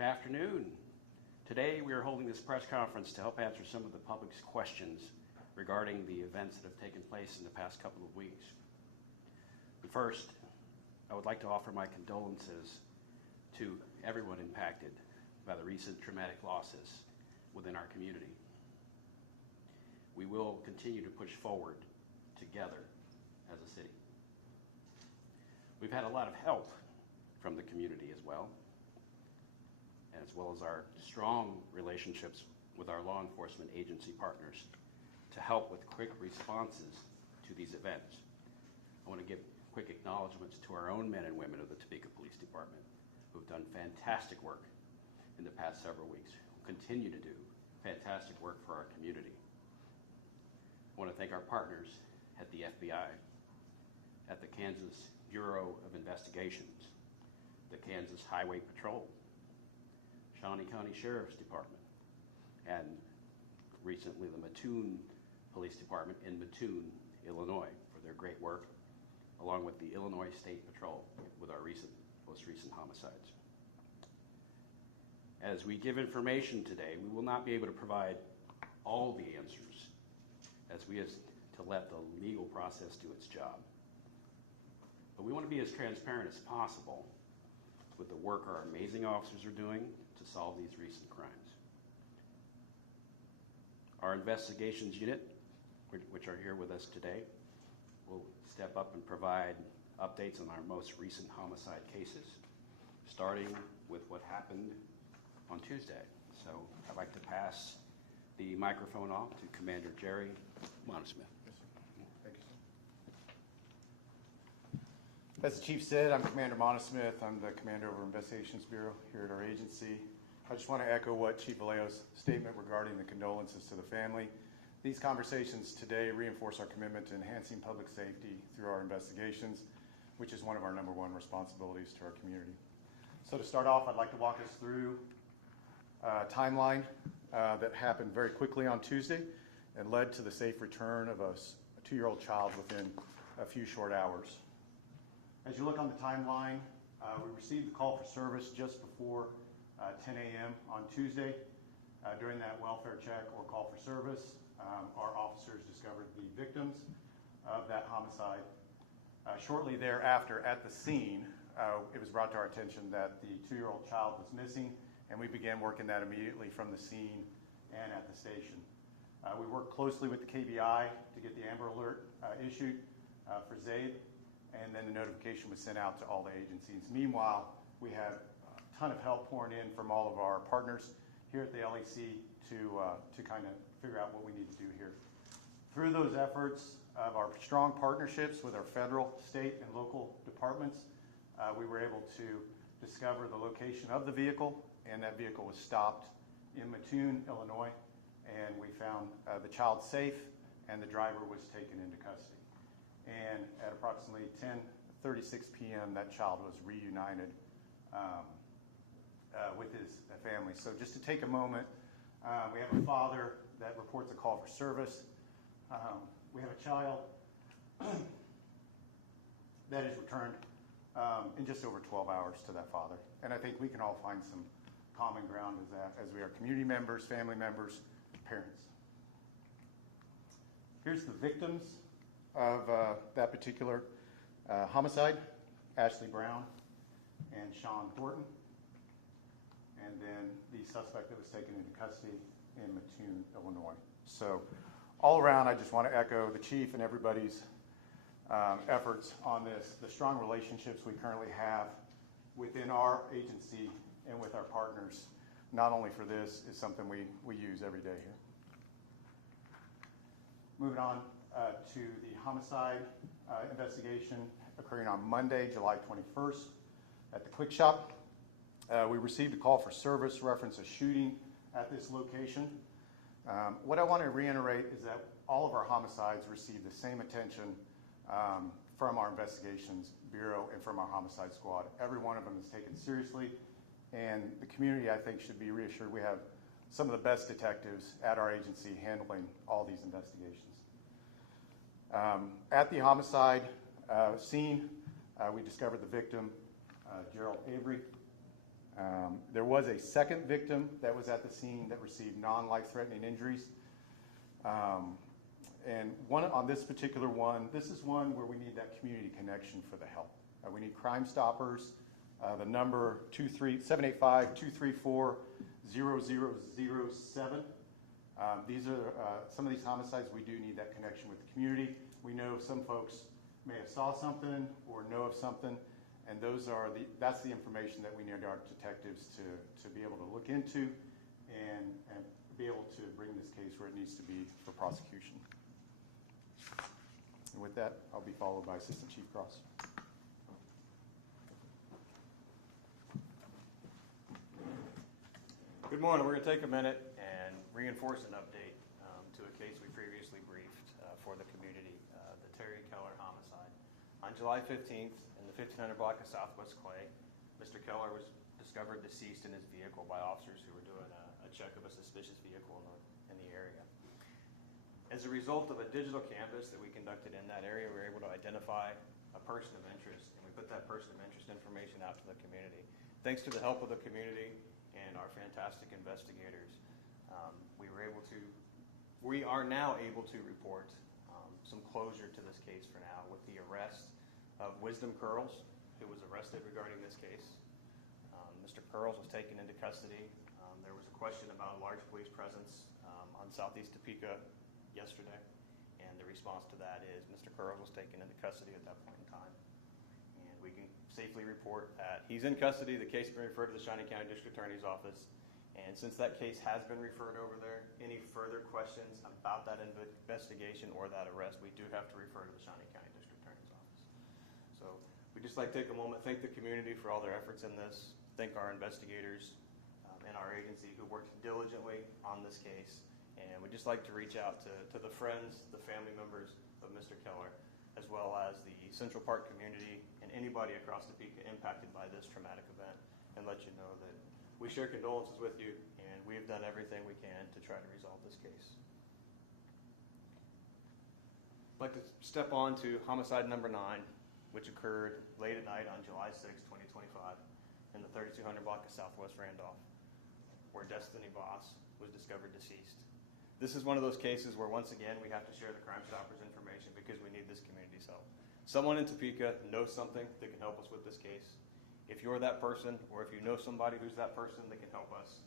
Good afternoon. Today we are holding this press conference to help answer some of the public's questions regarding the events that have taken place in the past couple of weeks. But first, I would like to offer my condolences to everyone impacted by the recent traumatic losses within our community. We will continue to push forward together as a city. We've had a lot of help from the community as well as our strong relationships with our law enforcement agency partners to help with quick responses to these events. I want to give quick acknowledgments to our own men and women of the Topeka Police Department who've done fantastic work in the past several weeks, who continue to do fantastic work for our community. I want to thank our partners at the FBI, at the Kansas Bureau of Investigations, the Kansas Highway Patrol, Shawnee County Sheriff's Department, and recently the Mattoon Police Department in Mattoon, Illinois, for their great work, along with the Illinois State Patrol with our most recent homicides. As we give information today, we will not be able to provide all the answers, as we have to let the legal process do its job. But we want to be as transparent as possible with the work our amazing officers are doing to solve these recent crimes. Our investigations unit, which are here with us today, will step up and provide updates on our most recent homicide cases, starting with what happened on Tuesday. So I'd like to pass the microphone off to Commander Jerry Monosmith. As the Chief said, I'm Commander Monosmith. I'm the Commander over Investigations Bureau here at our agency. I just want to echo what Chief Valeo's statement regarding the condolences to the family. These conversations today reinforce our commitment to enhancing public safety through our investigations, which is one of our number one responsibilities to our community. So to start off, I'd like to walk us through a timeline that happened very quickly on Tuesday and led to the safe return of a 2-year-old child within a few short hours. As you look on the timeline, we received the call for service just before 10 a.m. on Tuesday. During that welfare check or call for service, our officers discovered the victims of that homicide. Shortly thereafter, at the scene, it was brought to our attention that the 2-year-old child was missing, and we began working that immediately from the scene and at the station. We worked closely with the KBI to get the Amber Alert issued for Zaid, and then the notification was sent out to all the agencies. Meanwhile, we had a ton of help pouring in from all of our partners here at the LEC to kind of figure out what we need to do here. Through those efforts of our strong partnerships with our federal, state, and local departments, we were able to discover the location of the vehicle, and that vehicle was stopped in Mattoon, Illinois, and we found the child safe, and the driver was taken into custody. And at approximately 10:36 p.m., that child was reunited with his family. So just to take a moment, we have a father that reports a call for service. We have a child that is returned in just over 12 hours to that father. And I think we can all find some common ground as we are community members, family members, parents. Here's the victims of that particular homicide: Ashley Brown and Sean Horton, and then the suspect that was taken into custody in Mattoon, Illinois. So all around, I just want to echo the chief and everybody's efforts on this. The strong relationships we currently have within our agency and with our partners, not only for this, is something we use every day here. Moving on to the homicide investigation occurring on Monday, July 21st at the Quick Shop. We received a call for service reference a shooting at this location. What I want to reiterate is that all of our homicides receive the same attention from our investigations bureau and from our homicide squad. Every one of them is taken seriously, and the community, I think, should be reassured we have some of the best detectives at our agency handling all these investigations. At the homicide scene, we discovered the victim, Gerald Avery. There was a second victim that was at the scene that received non-life-threatening injuries. And on this particular one, this is one where we need that community connection for the help. We need Crime Stoppers. The number 785-234-0007. These are some of these homicides. We do need that connection with the community. We know some folks may have saw something or know of something, and that's the information that we need our detectives to be able to look into and be able to bring this case where it needs to be for prosecution. And with that, I'll be followed by Assistant Chief Cross. Good morning. We're going to take a minute and reinforce an update to a case we previously briefed for the community, the Terry Keller homicide. On July 15th, in the 1500 block of Southwest Clay, Mr. Keller was discovered deceased in his vehicle by officers who were doing a check of a suspicious vehicle in the area. As a result of a digital canvas that we conducted in that area, we were able to identify a person of interest, and we put that person of interest information out to the community. Thanks to the help of the community and our fantastic investigators, we are now able to report some closure to this case for now with the arrest of Wisdom Curls, who was arrested regarding this case. Mr. Curls was taken into custody. There was a question about a large police presence on southeast Topeka yesterday, and the response to that is Mr. Curls was taken into custody at that point in time. And we can safely report that he's in custody. The case has been referred to the Shawnee County District Attorney's Office. And since that case has been referred over there, any further questions about that investigation or that arrest, we do have to refer to the Shawnee County District Attorney's Office. So we'd just like to take a moment, thank the community for all their efforts in this, thank our investigators and our agency who worked diligently on this case. And we'd just like to reach out to the friends, the family members of Mr. Keller, as well as the Central Park community and anybody across Topeka impacted by this traumatic event, and let you know that we share condolences with you, and we have done everything we can to try to resolve this case. I'd like to step on to homicide number 9, which occurred late at night on July 6, 2025, in the 3200 block of Southwest Randolph, where Destiny Voss was discovered deceased. This is one of those cases where, once again, we have to share the Crime Stoppers information because we need this community's help. Someone in Topeka knows something that can help us with this case. If you're that person, or if you know somebody who's that person that can help us,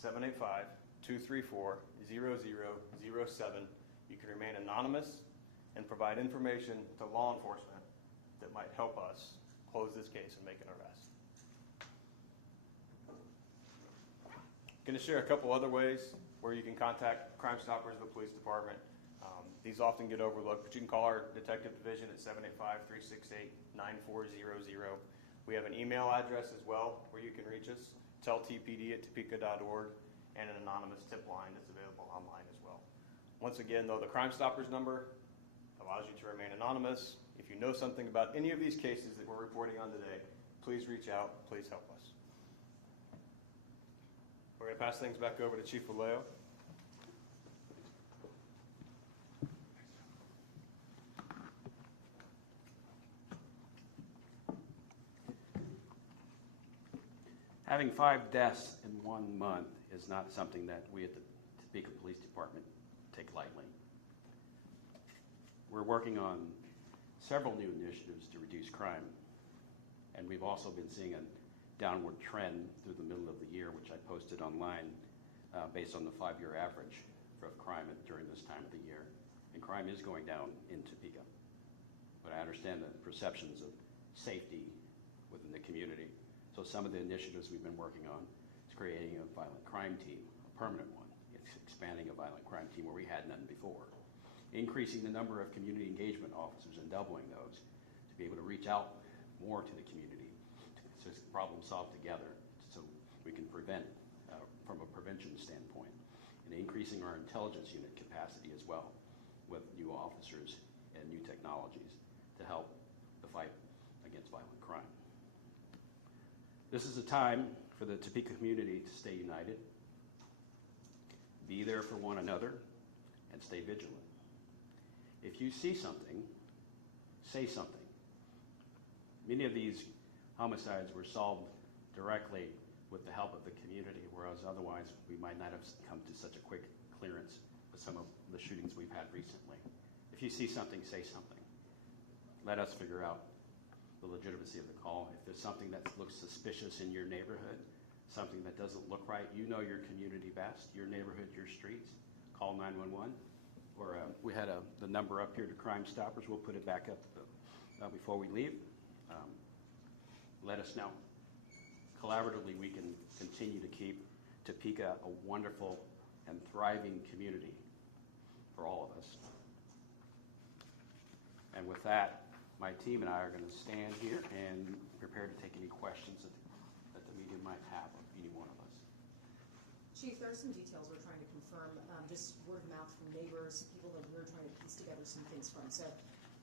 785-234-0007. You can remain anonymous and provide information to law enforcement that might help us close this case and make an arrest. I'm going to share a couple other ways where you can contact Crime Stoppers of the police department. These often get overlooked, but you can call our detective division at 785-368-9400. We have an email address as well where you can reach us, telltpd@topeka.org, and an anonymous tip line that's available online as well. Once again, though, the Crime Stoppers number allows you to remain anonymous. If you know something about any of these cases that we're reporting on today, please reach out, please help us. We're going to pass things back over to Chief Vallejo. Having 5 deaths in 1 month is not something that we at the Topeka Police Department take lightly. We're working on several new initiatives to reduce crime, and we've also been seeing a downward trend through the middle of the year, which I posted online based on the 5-year average of crime during this time of the year. And crime is going down in Topeka. But I understand the perceptions of safety within the community. So some of the initiatives we've been working on is creating a violent crime team, a permanent one. It's expanding a violent crime team where we had none before. Increasing the number of community engagement officers and doubling those to be able to reach out more to the community to problem solve together so we can prevent from a prevention standpoint. And increasing our intelligence unit capacity as well with new officers and new technologies to help the fight against violent crime. This is a time for the Topeka community to stay united, be there for one another, and stay vigilant. If you see something, say something. Many of these homicides were solved directly with the help of the community, whereas otherwise we might not have come to such a quick clearance with some of the shootings we've had recently. If you see something, say something. Let us figure out the legitimacy of the call. If there's something that looks suspicious in your neighborhood, something that doesn't look right, you know your community best, your neighborhood, your streets, call 911. Or we had the number up here to Crime Stoppers. We'll put it back up before we leave. Let us know. Collaboratively, we can continue to keep Topeka a wonderful and thriving community for all of us. And with that, my team and I are going to stand here and prepare to take any questions that the media might have of any one of us. Chief, there are some details we're trying to confirm, just word of mouth from neighbors, people that we're trying to piece together some things from. So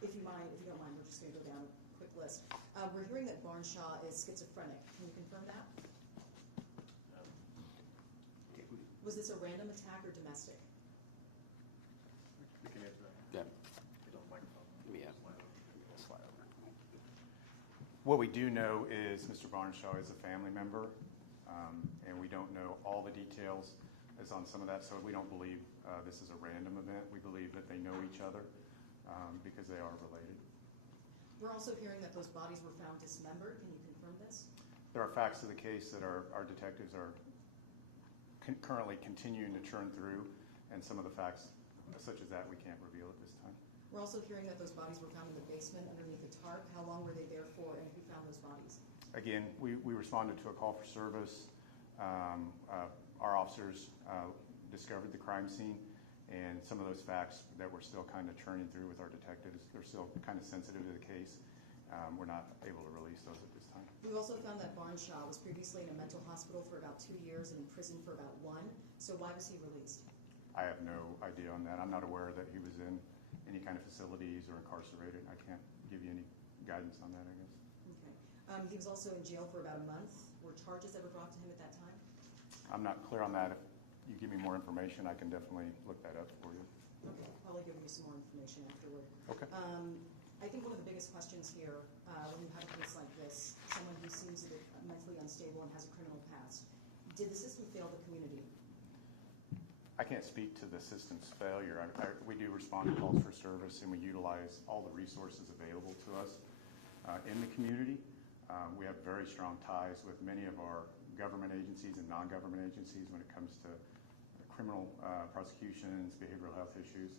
if you don't mind, we're just going to go down a quick list. We're hearing that Barnshaw is schizophrenic. Can you confirm that? Was this a random attack or domestic? You can answer that. Yeah. Get on the microphone. Yeah. Slide over. What we do know is Mr. Barnshaw is a family member, and we don't know all the details as on some of that, so we don't believe this is a random event. We believe that they know each other because they are related. We're also hearing that those bodies were found dismembered. Can you confirm this? There are facts of the case that our detectives are currently continuing to churn through, and some of the facts such as that we can't reveal at this time. We're also hearing that those bodies were found in the basement underneath the tarp. How long were they there for, and who found those bodies? Again, we responded to a call for service. Our officers discovered the crime scene, and some of those facts that we're still kind of churning through with our detectives, they're still kind of sensitive to the case. We're not able to release those at this time. We've also found that Barnshaw was previously in a mental hospital for about 2 years and in prison for about 1. So why was he released? I have no idea on that. I'm not aware that he was in any kind of facilities or incarcerated. I can't give you any guidance on that, I guess. Okay. He was also in jail for about a month. Were charges ever brought to him at that time? I'm not clear on that. If you give me more information, I can definitely look that up for you. Okay, I'll probably give you some more information afterward. Okay. I think one of the biggest questions here, when you have a case like this, someone who seems a bit mentally unstable and has a criminal past, did the system fail the community? I can't speak to the system's failure. We do respond to calls for service, and we utilize all the resources available to us in the community. We have very strong ties with many of our government agencies and non-government agencies when it comes to criminal prosecutions, behavioral health issues,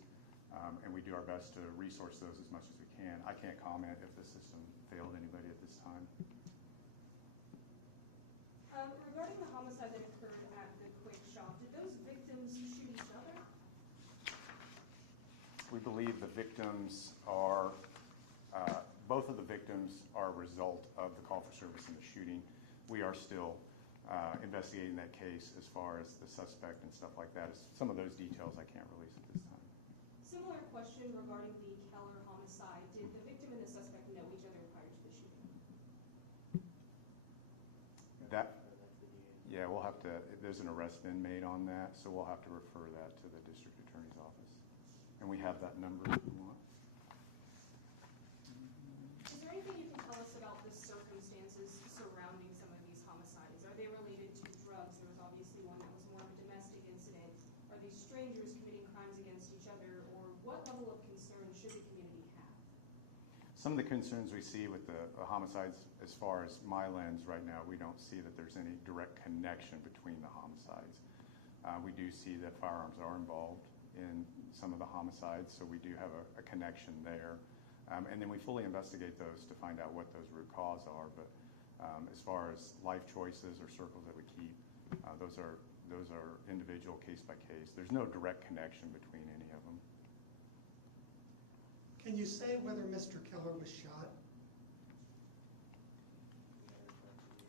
and we do our best to resource those as much as we can. I can't comment if the system failed anybody at this time. Regarding the homicide that occurred at the Quick Shop, did those victims shoot each other? We believe the victims are, both of the victims are a result of the call for service and the shooting. We are still investigating that case as far as the suspect and stuff like that. Some of those details I can't release at this time. Similar question regarding the Keller homicide. Did the victim and the suspect know each other prior to the shooting? Yeah, we'll have to, there's an arrest been made on that, so we'll have to refer that to the district attorney's office. And we have that number if you want. Is there anything you can tell us about the circumstances surrounding some of these homicides? Are they related to drugs? There was obviously one that was more of a domestic incident. Are these strangers committing crimes against each other? Or what level of concern should the community have? Some of the concerns we see with the homicides, as far as my lens right now, we don't see that there's any direct connection between the homicides. We do see that firearms are involved in some of the homicides, so we do have a connection there. And then we fully investigate those to find out what those root cause are. But as far as life choices or circles that we keep, those are individual case by case. There's no direct connection between any of them. Can you say whether Mr. Keller was shot?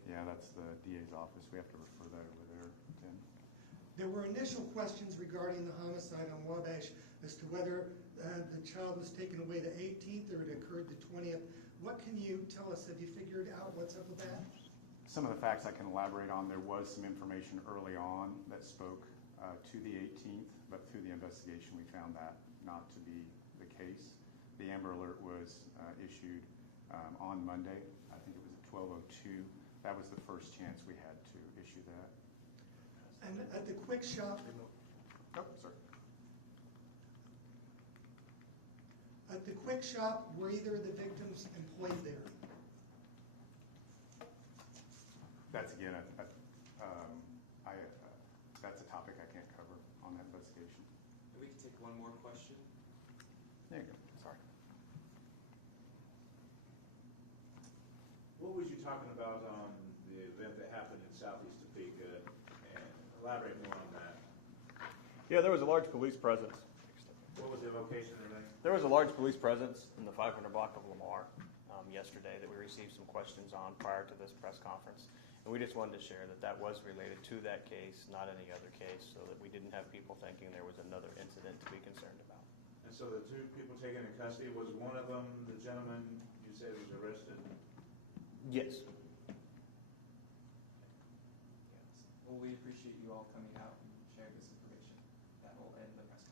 Yeah, that's the DA's office. We have to refer that over there, Tim. There were initial questions regarding the homicide on Wabash as to whether the child was taken away the 18th or it occurred the 20th. What can you tell us? Have you figured out what's up with that? Some of the facts I can elaborate on. There was some information early on that spoke to the 18th, but through the investigation we found that not to be the case. The Amber Alert was issued on Monday. I think it was at 12:02 that was the first chance we had to issue that. And at the quick shop, Oh, sorry. at the quick shop, were either of the victims employed there? That's again, that's a topic I can't cover on that investigation. We can take one more question. There you go. Sorry. What was you talking about on the event that happened in southeast Topeka, and elaborate more on that? Yeah, there was a large police presence. What was the location and everything? There was a large police presence in the 500 block of Lamar yesterday that we received some questions on prior to this press conference. And we just wanted to share that that was related to that case, not any other case, so that we didn't have people thinking there was another incident to be concerned about. And so the two people taken in custody, was one of them the gentleman you said was arrested? Yes. Well, we appreciate you all coming out and sharing this information. That will end the press